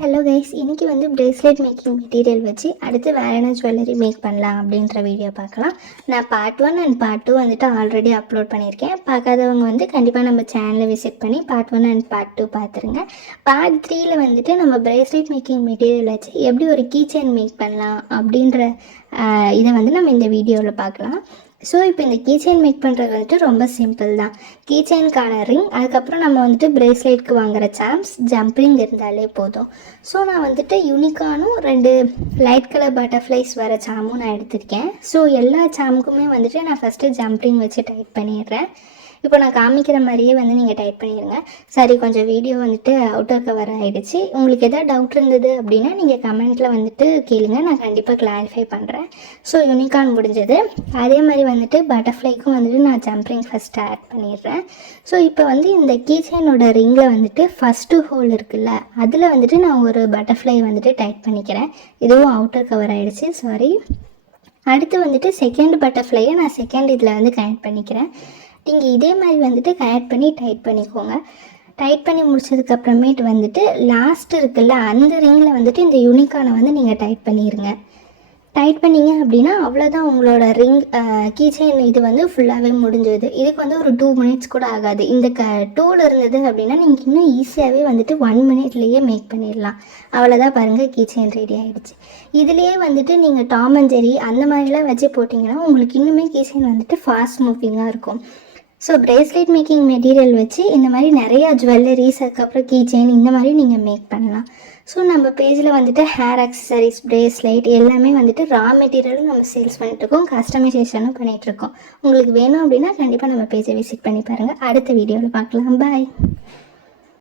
Hello guys, இன்றைக்கி வந்து bracelet making material வச்சு அடுத்து வேறு என்ன ஜுவல்லரி மேக் பண்ணலாம் அப்படின்ற வீடியோ பார்க்கலாம். நான் பார்ட் 1 அண்ட் பார்ட் 2 வந்துட்டு ஆல்ரெடி அப்லோட் பண்ணியிருக்கேன். பார்க்காதவங்க வந்து கண்டிப்பாக நம்ம சேனலை விசிட் பண்ணி பார்ட் 1 அண்ட் பார்ட் 2 பார்த்துருங்க. பார்ட் 3ல் வந்துட்டு நம்ம பிரேஸ்லெட் மேக்கிங் மெட்டீரியல் வச்சு எப்படி ஒரு கீ செயின் மேக் பண்ணலாம் அப்படின்ற இதை வந்து நம்ம இந்த வீடியோவில் பார்க்கலாம். ஸோ இப்போ இந்த கீ செயின் மேக் பண்ணுறது வந்துட்டு ரொம்ப சிம்பிள் தான். கீ செயின்கான ரிங், அதுக்கப்புறம் நம்ம வந்துட்டு பிரேஸ்லெட்க்கு வாங்குகிற சாம்ஸ், ஜம்ப்ரிங் இருந்தாலே போதும். ஸோ நான் வந்துட்டு யூனிக்கானும் 2 லைட் கலர் பட்டர்ஃப்ளைஸ் வர சாமும் நான் எடுத்திருக்கேன். ஸோ எல்லா சாமுக்குமே வந்துட்டு நான் ஃபஸ்ட்டு ஜம்ப்ரிங் வச்சு டைட் பண்ணிடுறேன். இப்போ நான் காமிக்கிற மாதிரியே வந்து நீங்கள் டைட் பண்ணிடுங்க. சரி, கொஞ்சம் வீடியோ வந்துட்டு அவுட்டர் கவர் ஆகிடுச்சு. உங்களுக்கு எதாவது டவுட் இருந்தது அப்படின்னா நீங்கள் கமெண்ட்டில் வந்துட்டு கேளுங்க, நான் கண்டிப்பாக கிளாரிஃபை பண்ணுறேன். ஸோ யூனிகார்ன் முடிஞ்சது. அதே மாதிரி வந்துட்டு பட்டர்ஃப்ளைக்கும் வந்துட்டு நான் ஜம்ப்ரிங் ஃபஸ்ட்டு ஆட் பண்ணிடுறேன். ஸோ இப்போ வந்து இந்த கீ செயினோட ரிங்கில் வந்துட்டு ஃபஸ்ட்டு ஹோல் இருக்குல்ல, அதில் வந்துட்டு நான் ஒரு பட்டர்ஃப்ளை வந்துட்டு டைட் பண்ணிக்கிறேன். இதுவும் அவுட்டர் கவர் ஆகிடுச்சு, சாரி. அடுத்து வந்துட்டு செகண்ட் பட்டர்ஃப்ளையை நான் செகண்ட் இதில் வந்து கனெக்ட் பண்ணிக்கிறேன். நீங்கள் இதே மாதிரி வந்துட்டு கனெக்ட் பண்ணி டைட் பண்ணிக்கோங்க. டைட் பண்ணி முடிச்சதுக்கப்புறமேட்டு வந்துட்டு லாஸ்ட் இருக்குல்ல, அந்த ரிங்கில் வந்துட்டு இந்த யூனிகானை வந்து நீங்கள் டைட் பண்ணிடுங்க. டைட் பண்ணிங்க அப்படின்னா அவ்வளோதான், உங்களோட ரிங் கீ செயின் இது வந்து ஃபுல்லாகவே முடிஞ்சது. இதுக்கு வந்து ஒரு 2 மினிட்ஸ் கூட ஆகாது. இந்த டூல் இருந்தது அப்படின்னா நீங்கள் இன்னும் ஈஸியாகவே வந்துட்டு 1 மினிட்லேயே மேக் பண்ணிடலாம். அவ்வளோதான், பாருங்கள், கீ செயின் ரெடி ஆகிடுச்சு. இதுலேயே வந்துட்டு நீங்கள் டாம் அண்ட் ஜெர்ரி அந்த மாதிரிலாம் வச்சு போட்டிங்கன்னா உங்களுக்கு இன்னுமே கீ செயின் வந்துட்டு ஃபாஸ்ட் மூவிங்காக இருக்கும். ஸோ பிரேஸ்லெட் மேக்கிங் மெட்டீரியல் வச்சு இந்த மாதிரி நிறையா ஜுவல்லரிஸ், அதுக்கப்புறம் கீ செயின் இந்த மாதிரி நீங்கள் மேக் பண்ணலாம். ஸோ நம்ம பேஜில் வந்துட்டு ஹேர் அக்சசரிஸ், பிரேஸ்லெட் எல்லாமே வந்துட்டு ரா மெட்டீரியலும் நம்ம சேல்ஸ் பண்ணிகிட்ருக்கோம், கஸ்டமைசேஷனும் பண்ணிகிட்ருக்கோம். உங்களுக்கு வேணும் அப்படின்னா கண்டிப்பாக நம்ம பேஜை விசிட் பண்ணி பாருங்கள். அடுத்த வீடியோவில் பார்க்கலாம். பாய்.